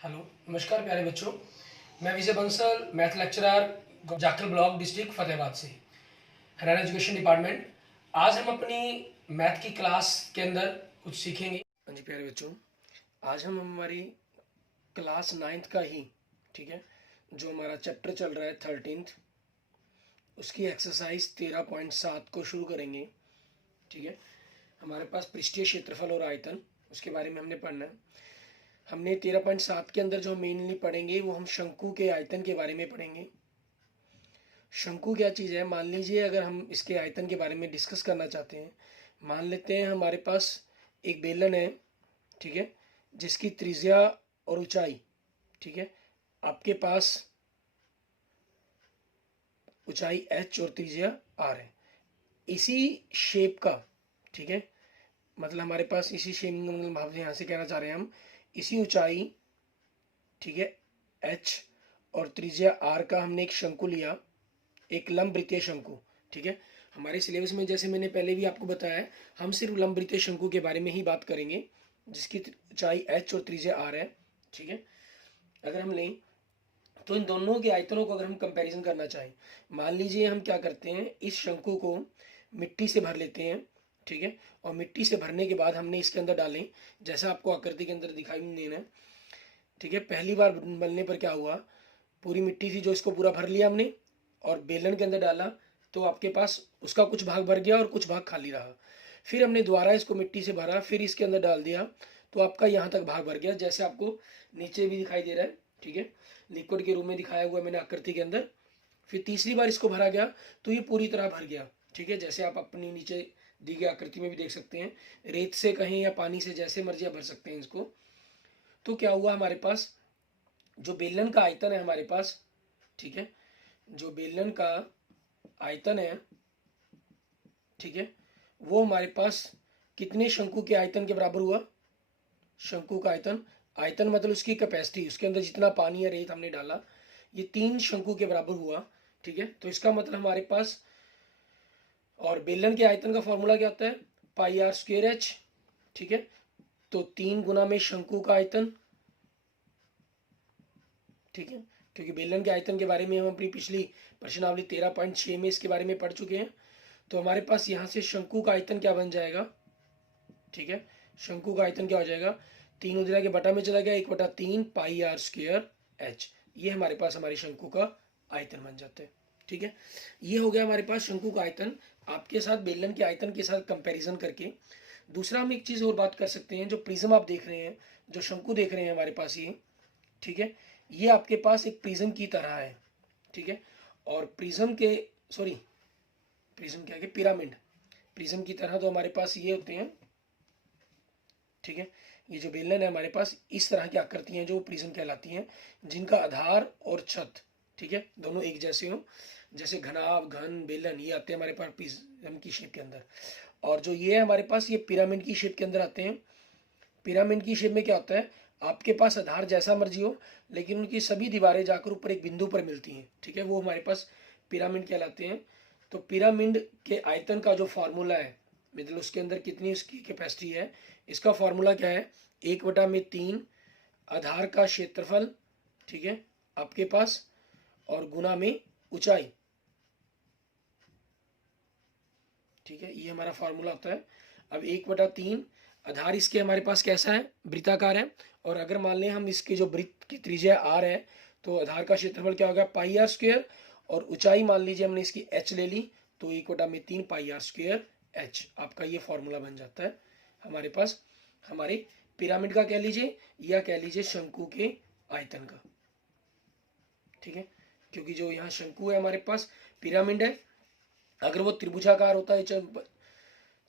Hello, नमस्कार प्यारे बच्चों। मैं Vijay Bansal, math lecturer, Jakhal block, district Fatehabad से, हरियाणा एजुकेशन डिपार्टमेंट। आज हम अपनी मैथ की क्लास के अंदर कुछ सीखेंगे। हाँ जी प्यारे बच्चों, आज हम हमारी क्लास 9th का ही, ठीक है, जो हमारा चैप्टर चल रहा है 13th, उसकी एक्सरसाइज 13.7 को शुरू करेंगे। ठीक है, हमारे पास पृष्ठीय क्षेत्रफल और आयतन, उसके बारे में हमने पढ़ना है। हमने 13.7 के अंदर जो मेनली पढ़ेंगे वो हम शंकु के आयतन के बारे में पढ़ेंगे। शंकु क्या चीज़ है, मान लीजिए अगर हम इसके आयतन के बारे में डिस्कस करना चाहते हैं। मान लेते हैं हमारे पास एक बेलन है, ठीक है, जिसकी त्रिज्या और ऊंचाई, ठीक है, आपके पास ऊंचाई h और त्रिज्या r है। इसी शेप का, ठीक है, मतलब हमारे पास इसी शेप, मतलब हम यहाँ से कहना चाह रहे हैं हम इसी ऊंचाई, ठीक है, h और त्रिज्या r का हमने एक शंकु लिया, एक लंबवृत्तीय शंकु। ठीक है, हमारे सिलेबस में जैसे मैंने पहले भी आपको बताया है, हम सिर्फ लंबवृत्तीय शंकु के बारे में ही बात करेंगे, जिसकी ऊंचाई h और त्रिज्या r है। ठीक है, अगर हम लें तो इन दोनों के आयतनों को अगर हम कंपैरिजन करना चाहें, मान लीजिए हम क्या करते हैं, इस शंकु को मिट्टी से भर लेते हैं। ठीक है, और मिट्टी से भरने के बाद हमने इसके अंदर डालें, जैसा आपको आकृति के अंदर दिखाई देना है। ठीक है, पहली बार बनने पर क्या हुआ, पूरी मिट्टी थी जो इसको पूरा भर लिया हमने और बेलन के अंदर डाला, तो आपके पास उसका कुछ भाग भर गया और कुछ भाग खाली रहा। फिर हमने दोबारा इसको मिट्टी से भरा, फिर इसके अंदर डाल दिया, तो आपका यहाँ तक भाग भर गया, जैसे आपको नीचे भी दिखाई दे रहा है। ठीक है, लिक्विड के रूप में दिखाया हुआ मैंने आकृति के अंदर। फिर तीसरी बार इसको भरा गया तो ये पूरी तरह भर गया। ठीक है, जैसे आप अपनी नीचे दी गई आकृति में भी देख सकते हैं, रेत से कहें या पानी से, जैसे मर्जी भर सकते हैं इसको। तो क्या हुआ, हमारे पास जो बेलन का आयतन है हमारे पास, ठीक है, जो बेलन का आयतन है, ठीक है, वो हमारे पास कितने शंकु के आयतन के बराबर हुआ। शंकु का आयतन, आयतन मतलब उसकी कैपेसिटी, उसके अंदर जितना पानी या रेत हमने डाला, ये 3 शंकु के बराबर हुआ। ठीक है, तो इसका मतलब हमारे पास, और बेलन के आयतन का फॉर्मूला क्या होता है, पाई आर स्क्वेयर एच। ठीक है, तो 3 गुना में शंकु का आयतन। ठीक है, क्योंकि बेलन के आयतन के बारे में हम अपनी पिछली प्रश्नावली 13.6 में इसके बारे में पढ़ चुके हैं। तो हमारे पास यहाँ से शंकु का आयतन क्या बन जाएगा, ठीक है, शंकु का आयतन क्या हो जाएगा, 3 उधर के बटा में चला गया, 1/3 पाई आर स्क्वेयर एच। ये हमारे पास हमारी शंकु का आयतन बन जाता है। ठीक है, ये हो गया हमारे पास शंकु का आयतन, आपके साथ बेलन के आयतन के साथ कंपैरिजन करके। दूसरा हम एक चीज़ और बात कर सकते हैं, जो प्रिज्म आप देख रहे हैं, जो शंकु देख रहे हैं हमारे पास ये, ठीक है, ये आपके पास एक प्रिज्म की तरह है। ठीक है, और प्रिज्म के, सॉरी, प्रिज्म क्या है, पिरामिड, प्रिज्म की तरह तो हमारे पास ये होते हैं। ठीक है, ये जो बेलन है हमारे पास, इस तरह की आकृतियां जो प्रिज्म कहलाती हैं, जिनका आधार और छत, ठीक है, दोनों एक जैसे हो, जैसे घनाभ, घन, बेलन, ये आते हैं हमारे पास प्रिज्म की शेप के अंदर। और जो ये है हमारे पास, ये पिरामिड की शेप के अंदर आते हैं। पिरामिड की शेप में क्या होता है, आपके पास आधार जैसा मर्जी हो, लेकिन उनकी सभी दीवारें जाकर ऊपर एक बिंदु पर मिलती हैं। ठीक है, वो हमारे पास पिरामिड कहलाते हैं। तो पिरामिड के आयतन का जो फार्मूला है, मतलब उसके अंदर कितनी उसकी कैपेसिटी है, इसका फार्मूला क्या है, 1/3 आधार का क्षेत्रफल, ठीक है, आपके पास, और गुना में ऊंचाई। ठीक है, ये हमारा फार्मूला होता है। अब 1/3 आधार इसके हमारे पास कैसा है, वृत्ताकार है, और अगर मान लें हम इसके जो वृत्त की त्रिज्या r है, तो आधार का क्षेत्रफल क्या होगा, पाई आर स्क्वेयर, और ऊंचाई मान लीजिए हमने इसकी h ले ली, तो 1/3 पाई आर स्क्वेयर h, आपका ये फॉर्मूला बन जाता है हमारे पास हमारे पिरामिड का, कह लीजिए, या कह लीजिए शंकु के आयतन का। ठीक है, क्योंकि जो यहाँ शंकु है हमारे पास, पिरामिड है, अगर वो त्रिभुजाकार होता है,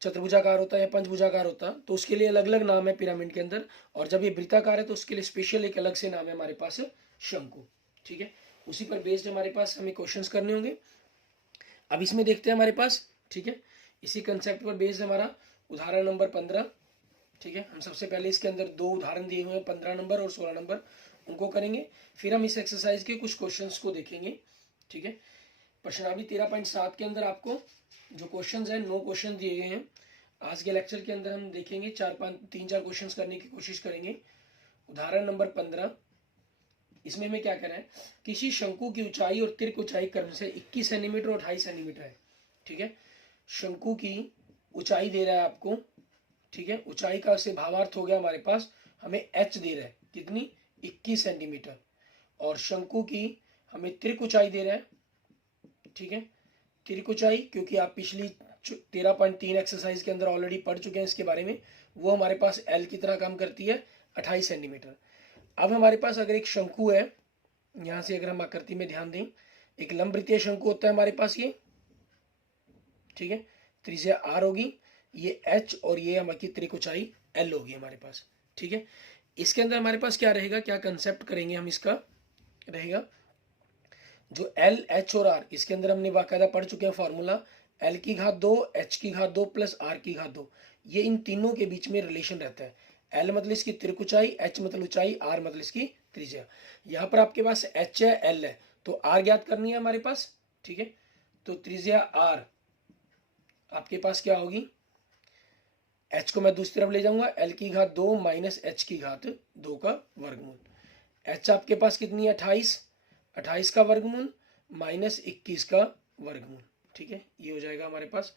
चतुर्भुजाकार होता है या पंचभुजाकार होता, तो उसके लिए अलग अलग नाम है पिरामिड के अंदर, और जब ये वृत्ताकार है तो उसके लिए स्पेशल एक अलग से नाम है हमारे पास, शंकु। ठीक है, उसी पर बेस्ड हमारे पास हमें क्वेश्चंस करने होंगे। अब इसमें देखते हैं हमारे पास, ठीक है, इसी कंसेप्ट पर बेस्ड हमारा उदाहरण नंबर 15। ठीक है, हम सबसे पहले इसके अंदर 2 उदाहरण दिए हुए हैं, 15 नंबर और 16 नंबर, उनको करेंगे। फिर हम इस एक्सरसाइज के कुछ क्वेश्चंस को देखेंगे। ठीक है, प्रश्नावली 13.7 के अंदर आपको जो क्वेश्चन है, 9 क्वेश्चन दिए गए हैं। आज के लेक्चर के अंदर हम देखेंगे 3-4 क्वेश्चंस करने की कोशिश करेंगे। उदाहरण नंबर 15, इसमें हमें क्या करना है, किसी शंकु की ऊंचाई और तिर्क ऊंचाई क्रम से 21 सेंटीमीटर और 28 सेंटीमीटर है। ठीक है, शंकु की ऊंचाई दे रहा है आपको, ठीक है, ऊंचाई का से भावार्थ हो गया हमारे पास, हमें एच दे रहा है कितनी, 21 सेंटीमीटर, और शंकु की हमें तिर्क ऊंचाई दे रहा है। ठीक है, तिर्क ऊंचाई क्योंकि आप पिछली 13.3 एक्सरसाइज के अंदर ऑलरेडी पढ़ चुके हैं इसके बारे में, वो हमारे पास एल की तरह काम करती है, 28 सेंटीमीटर। अब हमारे पास अगर एक शंकु है, यहां से अगर हम आकृति में ध्यान दें, एक लंबवृत्तीय शंकु होता है हमारे पास ये, ठीक है, त्रिज्या आर होगी, ये एच और ये हमारी त्रिक ऊंचाई एल होगी हमारे पास। ठीक है, इसके अंदर हमारे पास क्या रहेगा, क्या कंसेप्ट करेंगे हम, इसका रहेगा जो एल एच और आर, इसके अंदर हमने बाकायदा पढ़ चुके हैं फॉर्मूला, एल की घात 2 एच की घात 2 प्लस आर की घात 2, ये इन तीनों के बीच में रिलेशन रहता है। एल मतलब इसकी त्रिक ऊंचाई, एच मतलब ऊंचाई, आर मतलब इसकी त्रिज्या। यहाँ पर आपके पास एच है, एल है, तो आर ज्ञात करनी है हमारे पास। ठीक है, तो त्रिज्या आर आपके पास क्या होगी, एच को मैं दूसरी तरफ ले जाऊंगा, एल की घात 2 माइनस एच की घात 2 का वर्गमूल। एच आपके पास कितनी है, 28, 28 का वर्गमूल माइनस 21 का वर्गमूल। ठीक है, ये हो जाएगा हमारे पास।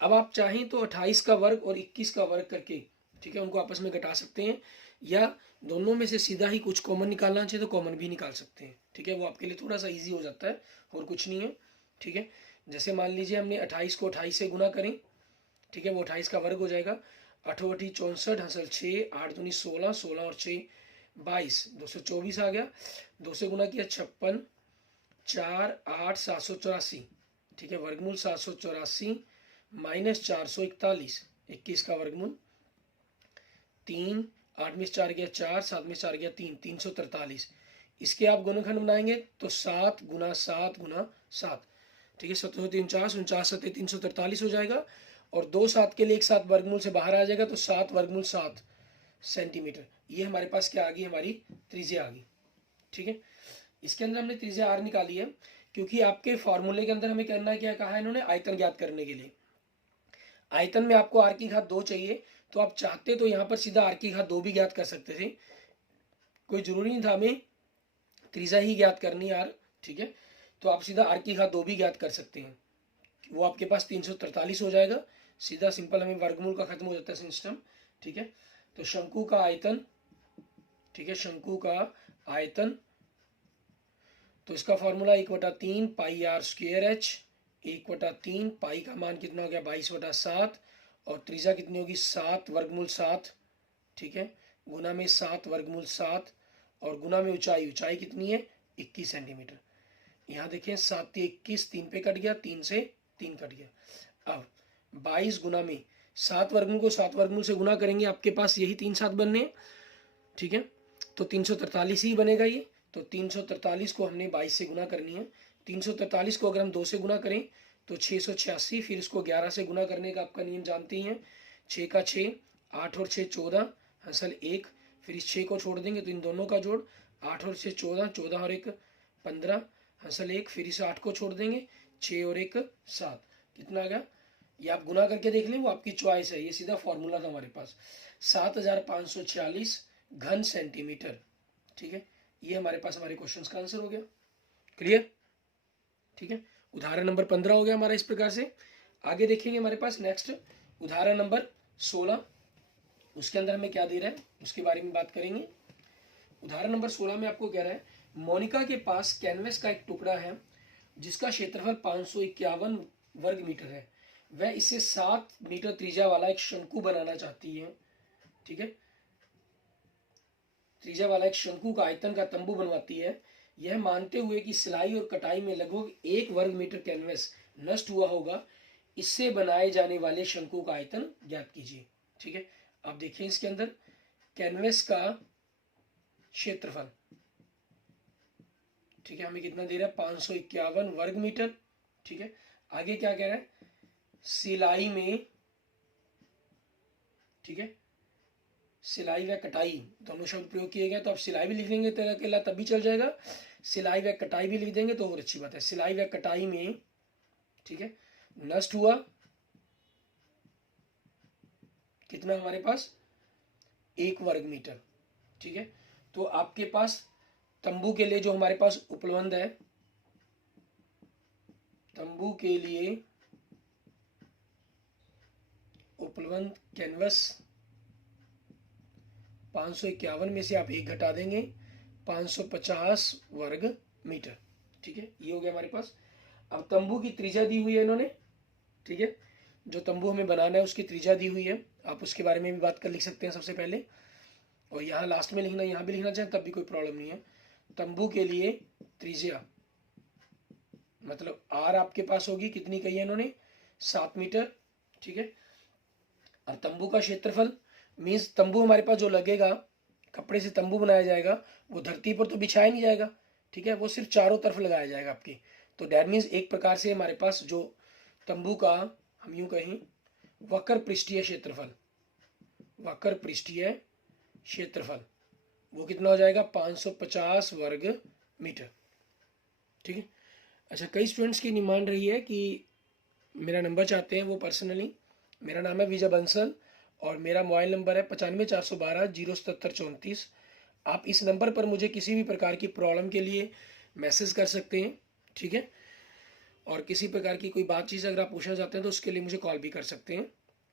अब आप चाहें तो 28 का वर्ग और 21 का वर्ग करके, ठीक है, उनको आपस में घटा सकते हैं, या दोनों में से सीधा ही कुछ कॉमन निकालना चाहिए तो कॉमन भी निकाल सकते हैं। ठीक है, वो आपके लिए थोड़ा सा ईजी हो जाता है, और कुछ नहीं है। ठीक है, जैसे मान लीजिए हमने 28 को 28 से गुना करें, ठीक है, वो 28 का वर्ग हो जाएगा, 8 8 64 हंसल 6, 8 दूनी 16, 16 और 6 22, 224 आ गया, 2 से गुना किया 56, 4 8 784। ठीक है, वर्गमूल 784 माइनस 441, 21 का वर्गमूल 3, 8 में 4 गया 4, 7 में 4 गया 3, 343। इसके आप गुणनखंड बनाएंगे तो 7 गुना 7 गुना 7, ठीक है, 7 49, 49 7 343 हो जाएगा, और 2 7 के लिए एक साथ वर्गमूल से बाहर आ जाएगा, तो 7 वर्गमूल 7 सेंटीमीटर। ये हमारे पास क्या आ गई, हमारी त्रिज्या आ गई। ठीक है, इसके अंदर हमने त्रिज्या आर निकाली है, क्योंकि आपके फॉर्मूले के अंदर हमें करना है, क्या कहा है इन्होंने, आयतन ज्ञात करने के लिए। आयतन में आपको आर की घात 2 चाहिए, तो आप चाहते तो यहाँ पर सीधा आर की घात 2 भी ज्ञात कर सकते थे, कोई जरूरी नहीं था हमें त्रिज्या ही ज्ञात करनी आर। ठीक है, तो आप सीधा आर की घात 2 भी ज्ञात कर सकते हैं, वो आपके पास 343 हो जाएगा, सीधा सिंपल, हमें वर्गमूल का खत्म हो जाता है सिस्टम। ठीक है, तो शंकु का आयतन, ठीक है, शंकु का आयतन, तो इसका formula 1/3 pi r square h, 1/3 pi का मान कितना हो गया 22/7, और त्रिज्या कितनी होगी 7 वर्गमूल 7। ठीक है, गुना में 7 वर्गमूल 7, और गुना में ऊंचाई, ऊंचाई कितनी है 21 सेंटीमीटर। यहाँ देखें 7 21, 3 पे कट गया, 3 से 3 कट गया। अब 22 गुना में 7 वर्गमूल को 7 वर्गमूल से गुना करेंगे, आपके पास यही 3 7 बनने हैं। ठीक है, तो 343 ही बनेगा ये, तो 343 को हमने 22 से गुना करनी है। 343 को अगर हम 2 से गुना करें तो 686, फिर इसको 11 से गुना करने का आपका नियम जानते ही हैं, 6 का 6, 8 और 6 14, हंसल 1, फिर इस 6 को छोड़ देंगे तो इन दोनों का जोड़, 8 और 6 14, 14 और 1 15, हंसल 1, फिर इस 8 को छोड़ देंगे, 6 और 1 7, कितना आ गया, ये आप गुना करके देख लें, वो आपकी चॉइस है, ये सीधा फॉर्मूला था हमारे पास, 7546 घन सेंटीमीटर। ठीक है, ये हमारे पास हमारे क्वेश्चन का आंसर हो गया। क्लियर? ठीक है, उदाहरण नंबर 15 हो गया हमारा इस प्रकार से। आगे देखेंगे हमारे पास नेक्स्ट उदाहरण नंबर 16, उसके अंदर हमें क्या दे रहा है उसके बारे में बात करेंगे। उदाहरण नंबर 16 में आपको कह रहा है, मोनिका के पास कैनवस का एक टुकड़ा है जिसका क्षेत्रफल 551 वर्ग मीटर है, वह इसे 7 मीटर त्रिज्या वाला एक शंकु बनाना चाहती है। ठीक है, त्रिज्या वाला एक शंकु का आयतन का तंबू बनवाती है, यह मानते हुए कि सिलाई और कटाई में लगभग 1 वर्ग मीटर कैनवस नष्ट हुआ होगा, इससे बनाए जाने वाले शंकु का आयतन ज्ञात कीजिए। ठीक है, अब देखिए इसके अंदर कैनवस का क्षेत्रफल, ठीक है, हमें कितना दे रहा है 551 वर्ग मीटर। ठीक है, आगे क्या कह रहा है, सिलाई में, ठीक है, सिलाई व कटाई दोनों शब्द प्रयोग किए गए, तो आप सिलाई भी लिख लेंगे तो अकेला तब भी चल जाएगा, सिलाई व कटाई भी लिख देंगे तो और अच्छी बात है। सिलाई व कटाई में, ठीक है, नष्ट हुआ कितना हमारे पास 1 वर्ग मीटर। ठीक है, तो आपके पास तंबू के लिए जो हमारे पास उपलब्ध है, तंबू के लिए उपलब्ध कैनवस 551 में से आप एक घटा देंगे, 550 वर्ग मीटर। ठीक है, ये हो गया हमारे पास। अब तंबू की त्रिज्या दी हुई है इन्होंने, ठीक है, जो तंबू हमें बनाना है उसकी त्रिज्या दी हुई है, आप उसके बारे में भी बात कर लिख सकते हैं सबसे पहले, और यहाँ लास्ट में लिखना, यहाँ भी लिखना चाहें तब भी कोई प्रॉब्लम नहीं है। तंबू के लिए त्रिज्या मतलब आर आपके पास होगी, कितनी कही है इन्होंने, 7 मीटर। ठीक है, और तंबू का क्षेत्रफल मीन्स तंबू हमारे पास जो लगेगा, कपड़े से तंबू बनाया जाएगा, वो धरती पर तो बिछाया नहीं जाएगा, ठीक है, वो सिर्फ चारों तरफ लगाया जाएगा आपके। तो दैट मीन्स एक प्रकार से हमारे पास जो तंबू का हम यूं कहें वक्र पृष्ठीय क्षेत्रफल, वक्र पृष्ठीय क्षेत्रफल वो कितना हो जाएगा, 550 वर्ग मीटर। ठीक है, अच्छा, कई स्टूडेंट्स की डिमांड रही है कि मेरा नंबर चाहते हैं वो पर्सनली। मेरा नाम है विजय बंसल और मेरा मोबाइल नंबर है 95 412 077 34। आप इस नंबर पर मुझे किसी भी प्रकार की प्रॉब्लम के लिए मैसेज कर सकते हैं। ठीक है, और किसी प्रकार की कोई बात चीज़ अगर आप पूछना चाहते हैं तो उसके लिए मुझे कॉल भी कर सकते हैं।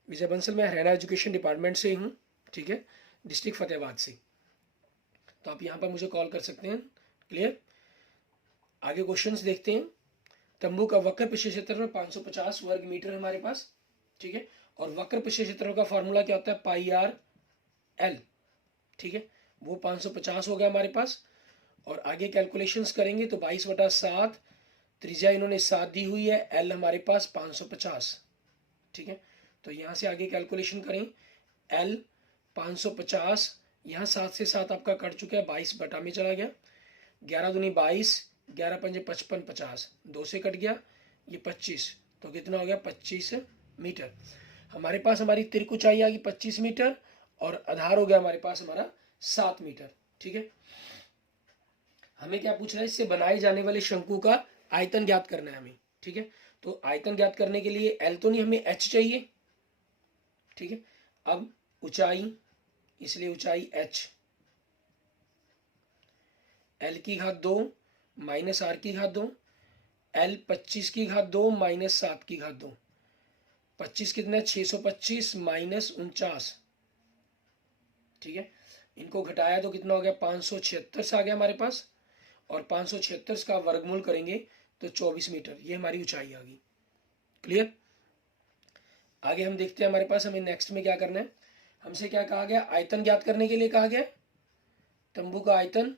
विजय बंसल, मैं हरियाणा एजुकेशन डिपार्टमेंट से हूँ, ठीक है, डिस्ट्रिक्ट फतेहाबाद से। तो आप यहाँ पर मुझे कॉल कर सकते हैं। क्लियर, आगे क्वेश्चंस देखते हैं। तंबू का वक्र पृष्ठीय क्षेत्रफल 550 वर्ग मीटर हमारे पास, ठीक है, और वक्र पृष्ठीय क्षेत्रफल का फॉर्मूला क्या होता है, पाई आर एल। ठीक है, वो 550 हो गया हमारे पास। और आगे कैलकुलेशंस करेंगे तो 22/7, त्रिज्या इन्होंने 7 दी हुई है, एल हमारे पास 550। ठीक है, तो यहाँ से आगे कैलकुलेशन करें, एल 550, यहाँ 7 से 7 आपका कट चुका है, 22 बटा में चला गया, 11 दूनी 22, 11 पंजे 55, 50, 2 से कट गया, ये 25, तो कितना हो गया, 25 मीटर। हमारे पास हमारी तिरक ऊंचाई आ गई 25 मीटर और आधार हो गया हमारे पास हमारा 7 मीटर। ठीक है, हमें क्या पूछ रहा है, इससे बनाए जाने वाले शंकु का आयतन ज्ञात करना है हमें। ठीक है, तो आयतन ज्ञात करने के लिए एल तो नहीं, हमें एच चाहिए। ठीक है, अब ऊंचाई, इसलिए ऊंचाई एच, एल की घात 2 माइनस आर की घात 2, एल 25 की घात 2 माइनस 7 की घात 2, 25 कितना है, 625 माइनस 49। ठीक है, इनको घटाया तो कितना हो गया, 576 आ गया हमारे पास, और 576 का वर्गमूल करेंगे तो 24 मीटर, ये हमारी ऊंचाई आ गई। क्लियर, आगे हम देखते हैं हमारे पास हमें नेक्स्ट में क्या करना है। हमसे क्या कहा गया, आयतन ज्ञात करने के लिए कहा गया, तंबू का आयतन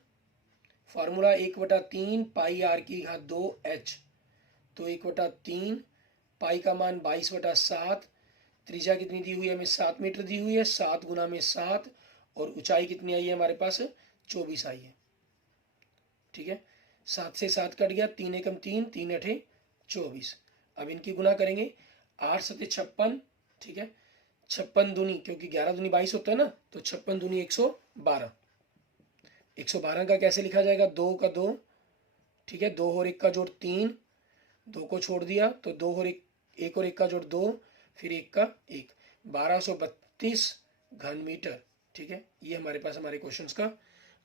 फॉर्मूला 1/3 पाई आर की घात 2 एच, तो 1/3 पाई का मान 22/7, त्रिज्या कितनी दी हुई है हमें, 7 मीटर दी हुई है, 7 गुना में 7, और ऊंचाई कितनी आई है हमारे पास, 24 आई है। ठीक है, 7 से 7 कट गया, 3 एकम 3, 3 अठे 24। अब इनकी गुना करेंगे, 8 सते 56। ठीक है, 56 दूनी, क्योंकि 11 दूनी 22 होता है ना, तो 56 दूनी 112। 112 का कैसे लिखा जाएगा, 2 का 2, ठीक है, 2 और 1 का जोड़ 3, 2 को छोड़ दिया तो 2 और 1 और 1 का जोड़ 2, फिर 1 का 1, 1232 घन मीटर। ठीक है, ये हमारे पास हमारे क्वेश्चंस का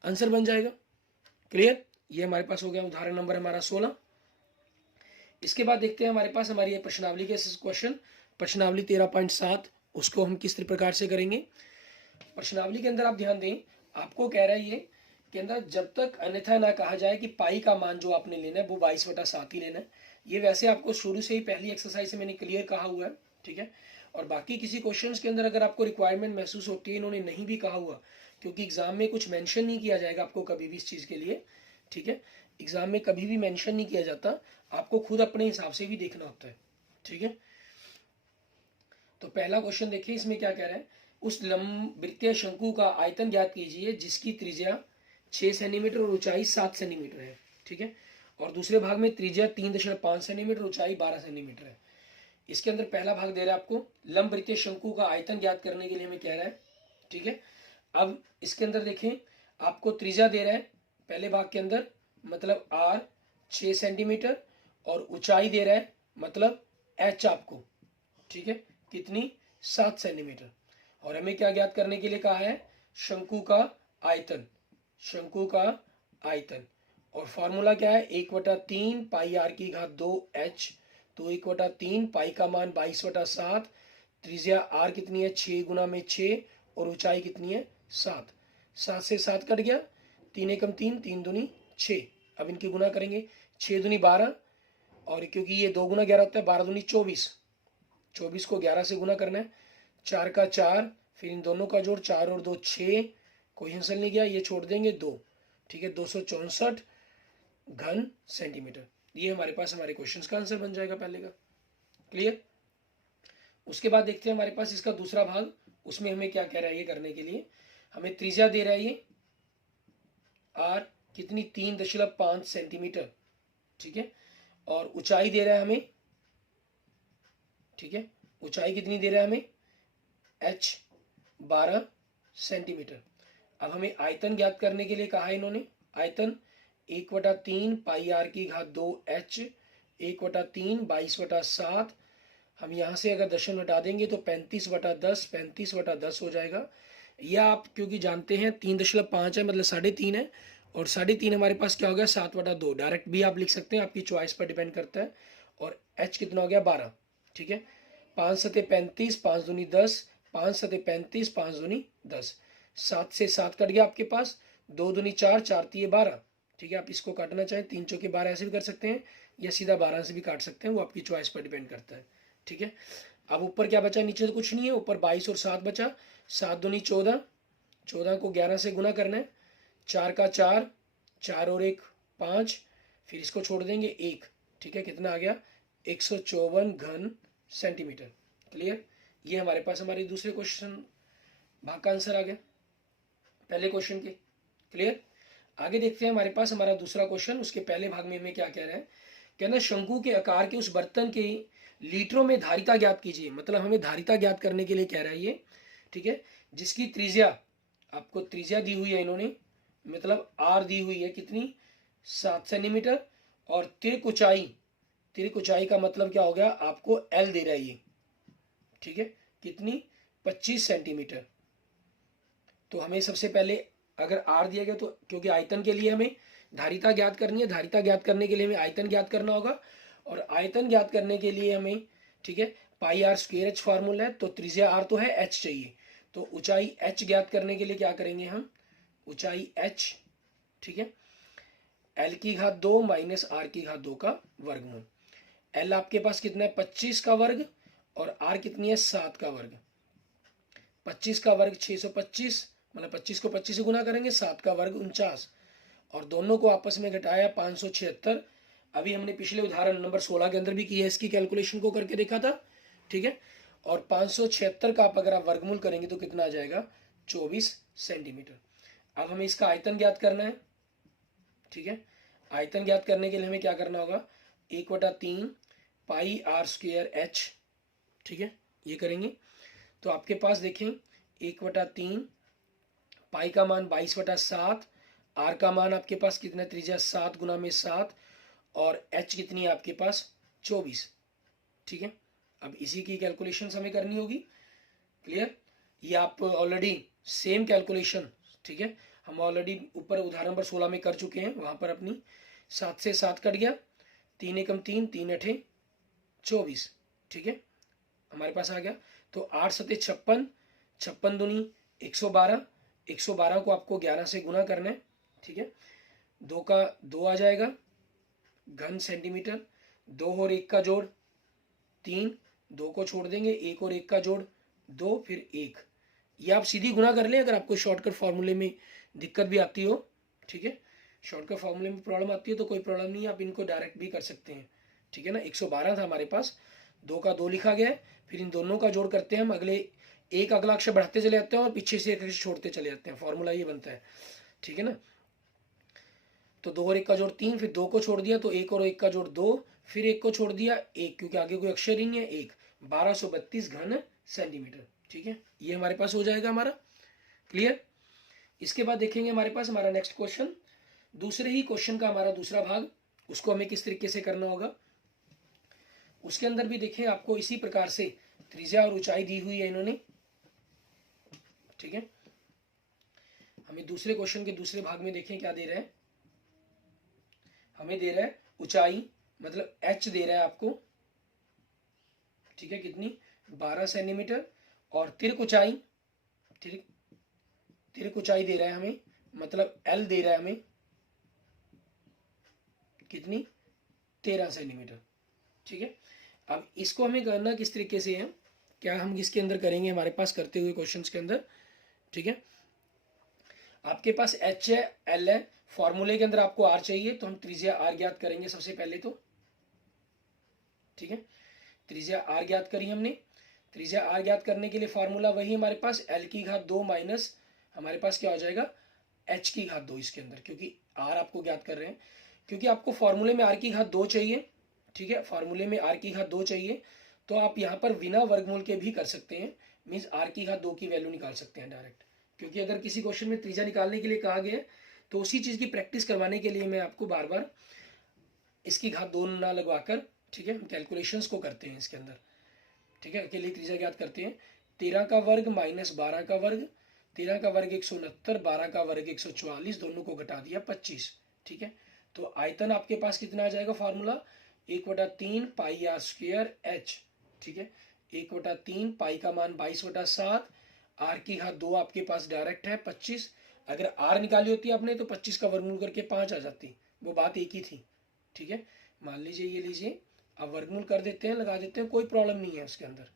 आंसर बन जाएगा। क्लियर, ये हमारे पास हो गया उदाहरण नंबर हमारा 16। इसके बाद देखते हैं हमारे पास हमारी प्रश्नावली के क्वेश्चन, प्रश्नावली 13.7, उसको हम किस प्रकार से करेंगे। प्रश्नावली के अंदर आप ध्यान दें, आपको कह रहा है ये के अंदर, जब तक अन्यथा ना कहा जाए कि पाई का मान जो आपने लेना है वो 22/7 ही लेना है। ये वैसे आपको शुरू से ही पहली एक्सरसाइज से मैंने क्लियर कहा हुआ है। ठीक है, और बाकी किसी क्वेश्चंस के अंदर अगर आपको रिक्वायरमेंट महसूस होती है, इन्होंने नहीं भी कहा हुआ, क्योंकि एग्जाम में कुछ मेंशन नहीं किया जाएगा आपको कभी भी इस चीज़ के लिए। ठीक है, एग्जाम में कभी भी मेंशन नहीं किया जाता, आपको खुद अपने हिसाब से भी देखना होता है। ठीक है, तो पहला क्वेश्चन देखिए, इसमें क्या कह रहा है, उस लंबवृत्तीय शंकु का आयतन ज्ञात कीजिए जिसकी त्रिज्या 6 सेंटीमीटर और ऊंचाई 7 सेंटीमीटर है। ठीक है, और दूसरे भाग में त्रिज्या 3.5 सेंटीमीटर, ऊंचाई 12 सेंटीमीटर है। इसके अंदर पहला भाग दे रहा है आपको लंबवृत्तीय शंकु का आयतन ज्ञात करने के लिए हमें कह रहा है। ठीक है, अब इसके अंदर देखें, आपको त्रिज्या दे रहा है पहले भाग के अंदर, मतलब आर 6 सेंटीमीटर, और ऊंचाई दे रहा है मतलब एच आपको, ठीक है, कितनी, 7 सेंटीमीटर। और हमें क्या ज्ञात करने के लिए कहा है, शंकु का आयतन, शंकु का आयतन। और फॉर्मूला क्या है, 1/3 पाई आर की घात 2h। तो 1/3 पाई का मान 22/7, त्रिज्या आर कितनी है 6 गुना में 6, और ऊंचाई कितनी है 7। 7 से 7 कट गया, 3 एकम 3, 3 दूनी 6। अब इनकी गुना करेंगे, 6 दूनी 12, और क्योंकि ये 2 गुना 11 होता है, 12 दूनी 24। 24 को 11 से गुना करना है, 4 का 4, फिर इन दोनों का जोड़, 4 और 2 6, कोई आंसर नहीं गया, ये छोड़ देंगे 2। ठीक है, 264 घन सेंटीमीटर। ये हमारे पास हमारे क्वेश्चंस का आंसर बन जाएगा पहले का। क्लियर। उसके बाद देखते हैं हमारे पास इसका दूसरा भाग, उसमें हमें क्या कह रहा है ये करने के लिए। हमें त्रिज्या दे रहा है ये आर कितनी 3.5 सेंटीमीटर। ठीक है, और ऊंचाई दे रहा है हमें, ठीक है, ऊंचाई कितनी दे रहा है हमें h 12 सेंटीमीटर। अब हमें आयतन ज्ञात करने के लिए कहा है इन्होंने, आयतन 1/3 पाई आर की घात 2h, 1/3 22/7। हम यहाँ से अगर दशमलव हटा देंगे तो 35/10, 35/10 हो जाएगा। या आप क्योंकि जानते हैं 3.5 है मतलब 3.5 है, और 3.5 हमारे पास क्या हो गया 7/2। डायरेक्ट भी आप लिख सकते हैं, आपकी चॉइस पर डिपेंड करता है। और h कितना हो गया 12। ठीक है, 5 सते 35, 5 दूनी 10, 5 सते 35, 5 दूनी 10। 7 से 7 कट गया आपके पास, 2 दूनी 4, 4 तीय 12। ठीक है, आप इसको काटना चाहें 3 चौके 12 ऐसे भी कर सकते हैं, या सीधा 12 से भी काट सकते हैं, वो आपकी चॉइस पर डिपेंड करता है। ठीक है, अब ऊपर क्या बचा, नीचे तो कुछ नहीं है, ऊपर 22 और 7 बचा। 7 दूनी 14, 14 को 11 से गुना करना है, 4 का 4, 4 और 1 5, फिर इसको छोड़ देंगे 1। ठीक है, कितना आ गया 154 घन सेंटीमीटर। क्लियर। ये हमारे पास हमारे दूसरे क्वेश्चन भाग का आंसर आ गया पहले क्वेश्चन के। क्लियर। आगे देखते हैं हमारे पास हमारा दूसरा क्वेश्चन, उसके पहले भाग में हमें क्या कह रहा है, कहना शंकु के आकार के उस बर्तन के लीटरों में धारिता ज्ञात कीजिए। मतलब हमें धारिता ज्ञात करने के लिए कह रहा है ये। ठीक है, जिसकी त्रिज्या, आपको त्रिज्या दी हुई है इन्होंने, मतलब आर दी हुई है कितनी 7 सेंटीमीटर, और तिरक ऊंचाई, तिरक ऊंचाई का मतलब क्या हो गया, आपको एल दे रहा है ये। ठीक है, कितनी 25 सेंटीमीटर। तो हमें सबसे पहले अगर आर दिया गया, तो क्योंकि आयतन के लिए हमें धारिता ज्ञात करनी है, धारिता ज्ञात करने के लिए हमें आयतन ज्ञात करना होगा, और आयतन ज्ञात करने के लिए हमें, ठीक है, पाई आर स्क्वायर एच फार्मूला है, तो त्रिज्या आर तो है, एच चाहिए। तो ऊंचाई एच ज्ञात करने के लिए क्या करेंगे हम, ऊंचाई एच, ठीक है, एल की घात 2 माइनस आर की घात 2 का वर्गमूल। एल आपके पास कितना है 25 का वर्ग, और आर कितनी है 7 का वर्ग। 25 का वर्ग 625, मतलब 25 को 25 से गुना करेंगे, 7 का वर्ग 49, और दोनों को आपस में घटाया 576। अभी हमने पिछले उदाहरण नंबर 16 के अंदर भी की है, इसकी कैलकुलेशन को करके देखा था। ठीक है, और 576 का आप अगर आप वर्गमूल करेंगे तो कितना आ जाएगा 24 सेंटीमीटर। अब हमें इसका आयतन ज्ञात करना है। ठीक है, आयतन ज्ञात करने के लिए हमें क्या करना होगा, 1/3 पाई आर स्क्वायर एच। ठीक है, ये करेंगे तो आपके पास देखें 1/3 पाई का मान 22/7, आर का मान आपके पास कितना, त्रिज्या 7 गुना में 7, और एच कितनी है आपके पास 24। ठीक है, अब इसी की कैलकुलेशन हमें करनी होगी। क्लियर। ये आप ऑलरेडी सेम कैलकुलेशन, ठीक है, हम ऑलरेडी ऊपर उदाहरण नंबर 16 में कर चुके हैं, वहां पर अपनी 7 से 7 कट गया, 3 एकम 3, 3 अठे 24। ठीक है, हमारे पास आ गया। तो 8 सते 56, 56 दूनी 112, 112 को आपको 11 से गुना करना है। ठीक है, 2 का 2 आ जाएगा घन सेंटीमीटर, 2 और 1 का जोड़ 3, 2 को छोड़ देंगे, 1 और 1 का जोड़ 2, फिर 1। ये आप सीधी गुना कर लें अगर आपको शॉर्टकट फॉर्मूले में दिक्कत भी आती हो। ठीक है, शॉर्टकट फॉर्मूले में प्रॉब्लम आती है तो कोई प्रॉब्लम नहीं है, आप इनको डायरेक्ट भी कर सकते हैं। ठीक है ना, 112 था हमारे पास, 2 का 2 लिखा गया है, फिर इन दोनों का जोड़ करते हैं हम, अगले एक अगला अक्षर बढ़ाते चले जाते हैं और पीछे से एक अक्षर छोड़ते चले जाते हैं, फॉर्मूला ये बनता है। ठीक है ना, तो 2 और 1 का जोड़ 3, फिर 2 को छोड़ दिया तो 1 और 1 का जोड़ 2, फिर 1 को छोड़ दिया 1, क्योंकि आगे कोई अक्षर ही नहीं है, 1, 1232 घन सेंटीमीटर। ठीक है, ये हमारे पास हो जाएगा हमारा। क्लियर। इसके बाद देखेंगे हमारे पास हमारा नेक्स्ट क्वेश्चन, दूसरे ही क्वेश्चन का हमारा दूसरा भाग, उसको हमें किस तरीके से करना होगा। उसके अंदर भी देखें आपको इसी प्रकार से त्रिज्या और ऊंचाई दी हुई है इन्होंने। ठीक है, हमें दूसरे क्वेश्चन के दूसरे भाग में देखें क्या दे रहे हैं। हमें दे रहा है ऊंचाई, मतलब h दे रहा है आपको, ठीक है, कितनी 12 सेंटीमीटर, और तिरक ऊंचाई, तिरक ऊंचाई दे रहा है हमें, मतलब l दे रहा है हमें कितनी 13 सेंटीमीटर, ठीक है। अब इसको हमें करना किस तरीके से है, क्या हम इसके अंदर करेंगे हमारे पास करते हुए क्वेश्चंस के अंदर, ठीक है। आपके पास h है, l है, फॉर्मूले के अंदर आपको r चाहिए, तो हम त्रिज्या r ज्ञात करेंगे सबसे पहले तो, ठीक है। त्रिज्या r ज्ञात करी हमने। त्रिज्या r ज्ञात करने के लिए फॉर्मूला वही हमारे पास l की घात 2 माइनस हमारे पास क्या हो जाएगा h की घात 2 इसके अंदर, क्योंकि r आपको ज्ञात कर रहे हैं, क्योंकि आपको फॉर्मूले में r की घात 2 चाहिए, ठीक है, फॉर्मूले में r की घात 2 चाहिए, तो आप यहाँ पर बिना वर्गमूल के भी कर सकते हैं, मीन्स r की घात 2 की वैल्यू निकाल सकते हैं डायरेक्ट, क्योंकि अगर किसी क्वेश्चन में त्रिज्या निकालने के लिए कहा गया है तो उसी चीज़ की प्रैक्टिस करवाने के लिए मैं आपको बार बार इसकी घात 2 ना लगवाकर, ठीक है, हम कैलकुलेशंस को करते हैं इसके अंदर, ठीक है, अकेले त्रिज्या ज्ञात करते हैं। 13 का वर्ग माइनस 12 का वर्ग, 13 का वर्ग 169, 12 का वर्ग 144, दोनों को घटा दिया 25, ठीक है। तो आयतन आपके पास कितना आ जाएगा, formula 1/3 pi r square h, ठीक है, 1/3 पाई का मान 22/7, आर की घात 2 आपके पास डायरेक्ट है 25, अगर आर निकाली होती आपने तो 25 का वर्गमूल करके 5 आ जाती, वो बात एक ही थी, ठीक है। मान लीजिए ये लीजिए, अब वर्गमूल कर देते हैं, लगा देते हैं, कोई प्रॉब्लम नहीं है उसके अंदर,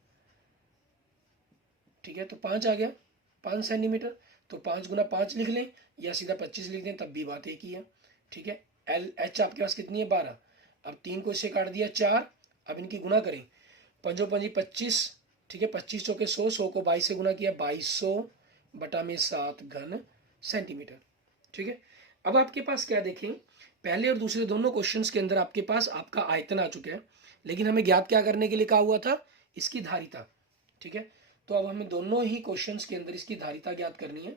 ठीक है। तो 5 आ गया 5 सेंटीमीटर, तो 5 गुना 5 लिख लें या सीधा 25 लिख दें, तब भी बात एक ही है, ठीक है। एल एच आपके पास कितनी है 12, अब 3 को इससे काट दिया 4, अब इनकी गुना करें, 5 5 25, ठीक है, 25 चौके 100, 100 को 22 से गुना किया 2200/7 घन सेंटीमीटर, ठीक है। अब आपके पास क्या देखें, पहले और दूसरे दोनों क्वेश्चंस के अंदर आपके पास आपका आयतन आ चुका है, लेकिन हमें ज्ञात क्या करने के लिए कहा हुआ था, इसकी धारिता, ठीक है। तो अब हमें दोनों ही क्वेश्चंस के अंदर इसकी धारिता ज्ञात करनी है,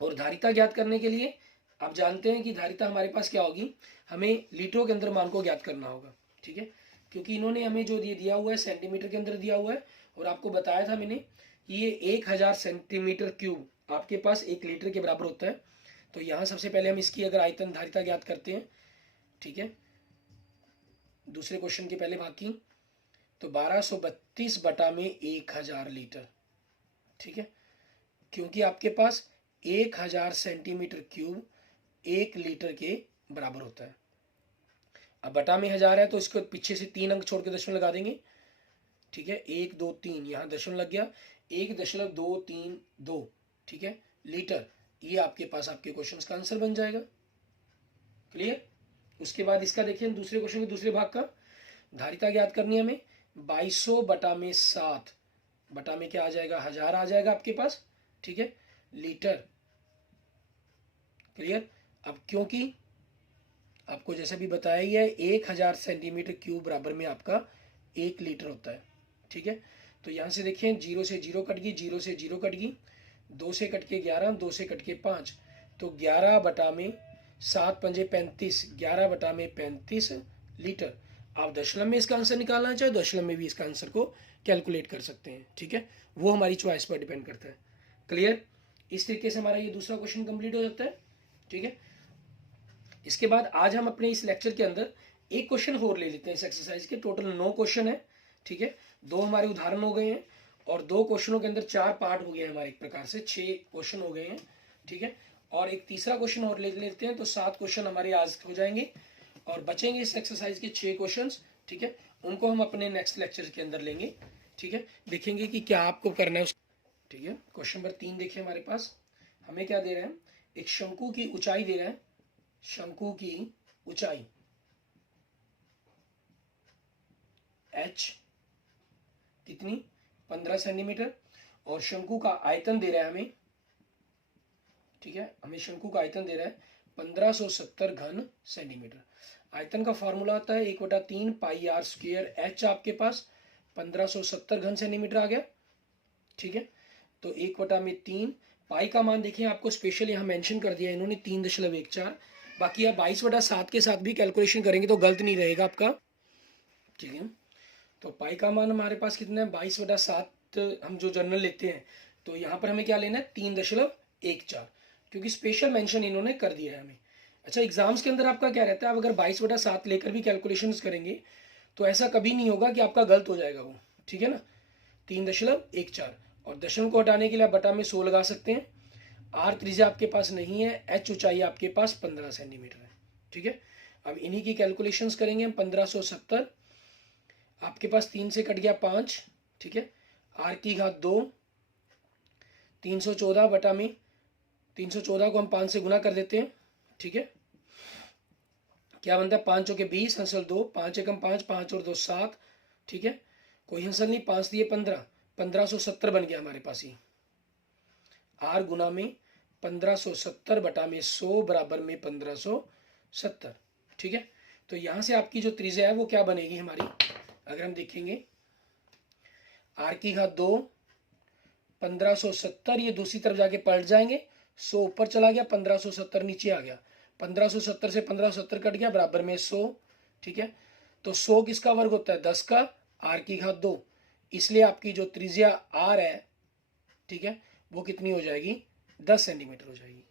और धारिता ज्ञात करने के लिए आप जानते हैं कि धारिता हमारे पास क्या होगी, हमें लीटरों के अंदर मान को ज्ञात करना होगा, ठीक है, क्योंकि इन्होंने हमें जो दिया हुआ है सेंटीमीटर के अंदर दिया हुआ है, और आपको बताया था मैंने कि ये 1000 सेंटीमीटर क्यूब आपके पास 1 लीटर के बराबर होता है। तो यहाँ सबसे पहले हम इसकी अगर आयतन धारिता ज्ञात करते हैं, ठीक है, दूसरे क्वेश्चन के पहले भाग की, तो 1232/1000 लीटर, ठीक है, क्योंकि आपके पास 1000 सेंटीमीटर क्यूब 1 लीटर के बराबर होता है। अब बटा में 1000 है तो इसको पीछे से 3 अंक छोड़ के दशमलव लगा देंगे, ठीक है, 1 2 3, यहाँ दशमलव लग गया 1.232, ठीक है, लीटर, ये आपके पास आपके क्वेश्चन का आंसर बन जाएगा, क्लियर। उसके बाद इसका देखिए दूसरे क्वेश्चन के दूसरे भाग का, धारिता ज्ञात करनी है हमें, 2200/7 बटा में क्या आ जाएगा 1000 आ जाएगा आपके पास, ठीक है, लीटर, क्लियर। अब क्योंकि आपको जैसे भी बताया ही है 1000 सेंटीमीटर क्यूब बराबर में आपका 1 लीटर होता है, ठीक है। तो यहाँ से देखिए 0 से 0 कट गई, 0 से 0 कट गई, 2 से कट के 11, 2 से कट के 5, तो 11/7 पंजे 35, 11/35 लीटर। आप दशमलव में इसका आंसर निकालना चाहे दशमलव में भी इसका आंसर को कैलकुलेट कर सकते हैं, ठीक है, वो हमारी चॉइस पर डिपेंड करता है, क्लियर। इस तरीके से हमारा ये दूसरा क्वेश्चन कंप्लीट हो जाता है, ठीक है। इसके बाद आज हम अपने इस लेक्चर के अंदर एक क्वेश्चन और ले लेते हैं इस एक्सरसाइज के, टोटल 9 क्वेश्चन है, ठीक है, 2 हमारे उदाहरण हो गए हैं, और 2 क्वेश्चनों के अंदर 4 पार्ट हो गए हैं हमारे, एक प्रकार से 6 क्वेश्चन हो गए हैं, ठीक है, और एक तीसरा क्वेश्चन और ले लेते हैं, तो 7 क्वेश्चन हमारे आज हो जाएंगे, और बचेंगे इस एक्सरसाइज के 6 क्वेश्चन, ठीक है, उनको हम अपने नेक्स्ट लेक्चर के अंदर लेंगे, ठीक है, देखेंगे कि क्या आपको करना है, ठीक है। क्वेश्चन नंबर 3 देखिए हमारे पास, हमें क्या दे रहे हैं, एक शंकु की ऊंचाई दे रहा है, शंकु की ऊंचाई h कितनी 15 सेंटीमीटर, और शंकु का आयतन दे रहा है हमें, ठीक है, हमें शंकु का आयतन दे रहा है 1570 घन सेंटीमीटर। आयतन का फॉर्मूला आता है 1/3 पाई आर स्क्वायर h, आपके पास 1570 घन सेंटीमीटर आ गया, ठीक है। तो 1/3 पाई का मान देखिए आपको स्पेशल यहाँ मेंशन कर दिया इन्होंने 3.14, बाकी आप 22/7 के साथ भी कैलकुलेशन करेंगे तो गलत नहीं रहेगा आपका, ठीक है। तो पाई का मान हमारे पास कितना है 22/7, हम जो जर्नल लेते हैं तो यहाँ पर हमें क्या लेना है 3.14, क्योंकि स्पेशल मेंशन इन्होंने कर दिया है हमें। अच्छा, एग्जाम्स के अंदर आपका क्या रहता है, आप अगर 22/7 लेकर भी कैलकुलेशंस करेंगे तो ऐसा कभी नहीं होगा कि आपका गलत हो जाएगा वो, ठीक है ना। 3.14 और दशमलव को हटाने के लिए आप बटा में 100 लगा सकते हैं। आर त्रिज्या आपके पास नहीं है, एच ऊंचाई आपके पास 15 सेंटीमीटर है, ठीक है। अब इन्हीं की कैलकुलेशंस करेंगे हम। 1570 आपके पास 3 से कट गया 5, ठीक है। आर की घात 2, 314 बटा में 314 को हम 5 से गुना कर देते हैं, ठीक है। क्या बनता है, 5 चौके 20, हंसल 2, 5 एकम 5, 5 और 2 7, ठीक है। कोई हंसल नहीं, 5 दिए 15, 1570 बन गया हमारे पास ही। आर गुना में 1570 बटा में 100 बराबर में 1570, ठीक है। तो यहां से आपकी जो त्रिज्या है वो क्या बनेगी हमारी, अगर हम देखेंगे आर की घात 2, 1570, ये दूसरी तरफ जाके पलट जाएंगे, 100 ऊपर चला गया, 1570 नीचे आ गया, 1570 से 1570 कट गया, बराबर में 100, ठीक है। तो 100 किसका वर्ग होता है, 10 का, आर की घात 2, इसलिए आपकी जो त्रिज्या आर है, ठीक है, वो कितनी हो जाएगी, 10 सेंटीमीटर हो जाएगी।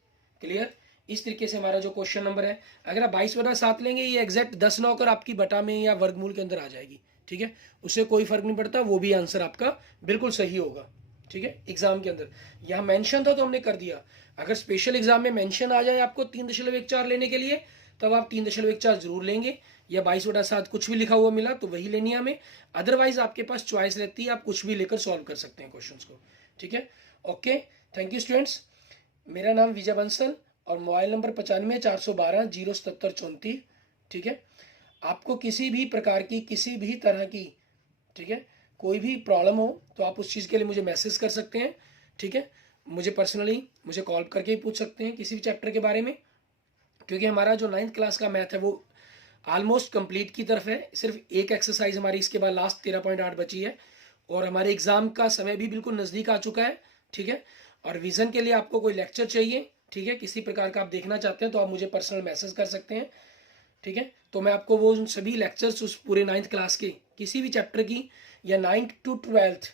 क्लियर। इस तरीके से हमारा जो क्वेश्चन नंबर है, अगर आप 22/7 लेंगे, ये एग्जैक्ट 10 ना होकर आपकी बटा में या वर्गमूल के अंदर आ जाएगी, ठीक है। उससे कोई फर्क नहीं पड़ता, वो भी आंसर आपका बिल्कुल सही होगा, ठीक है। एग्जाम के अंदर यहाँ मेंशन था तो हमने कर दिया। अगर स्पेशल एग्जाम में मेंशन आ जाए आपको 3.14 लेने के लिए, तब आप 3.14 जरूर लेंगे, या 22/7 कुछ भी लिखा हुआ मिला तो वही लेनी है हमें। अदरवाइज आपके पास चॉइस रहती है, आप कुछ भी लेकर सॉल्व कर सकते हैं क्वेश्चन को, ठीक है। Okay, thank you students. मेरा नाम विजय बंसल और मोबाइल नंबर 95 412 077 34, ठीक है। आपको किसी भी प्रकार की, किसी भी तरह की, ठीक है, कोई भी प्रॉब्लम हो तो आप उस चीज़ के लिए मुझे मैसेज कर सकते हैं, ठीक है। मुझे पर्सनली मुझे कॉल करके ही पूछ सकते हैं किसी भी चैप्टर के बारे में, क्योंकि हमारा जो 9th क्लास का मैथ है वो ऑलमोस्ट कंप्लीट की तरफ है। सिर्फ एक एक्सरसाइज हमारी इसके बाद लास्ट 13.8 बची है, और हमारे एग्जाम का समय भी बिल्कुल नज़दीक आ चुका है, ठीक है। और विज़न के लिए आपको कोई लेक्चर चाहिए, ठीक है, किसी प्रकार का आप देखना चाहते हैं तो आप मुझे पर्सनल मैसेज कर सकते हैं, ठीक है। तो मैं आपको वो सभी लेक्चर्स उस पूरे 9th क्लास के किसी भी चैप्टर की, या 9th to 12th,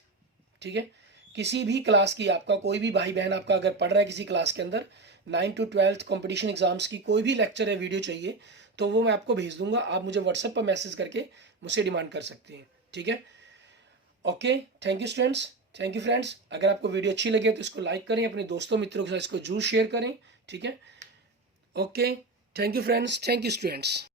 ठीक है, किसी भी क्लास की, आपका कोई भी भाई बहन आपका अगर पढ़ रहा है किसी क्लास के अंदर, 9th to 12th competition exams की कोई भी लेक्चर है, वीडियो चाहिए, तो वो मैं आपको भेज दूंगा। आप मुझे व्हाट्सएप पर मैसेज करके मुझसे डिमांड कर सकते हैं, ठीक है। Okay, thank you students, thank you friends. अगर आपको वीडियो अच्छी लगे तो इसको लाइक करें, अपने दोस्तों मित्रों के साथ इसको जरूर शेयर करें, ठीक है। Okay, thank you friends, thank you students.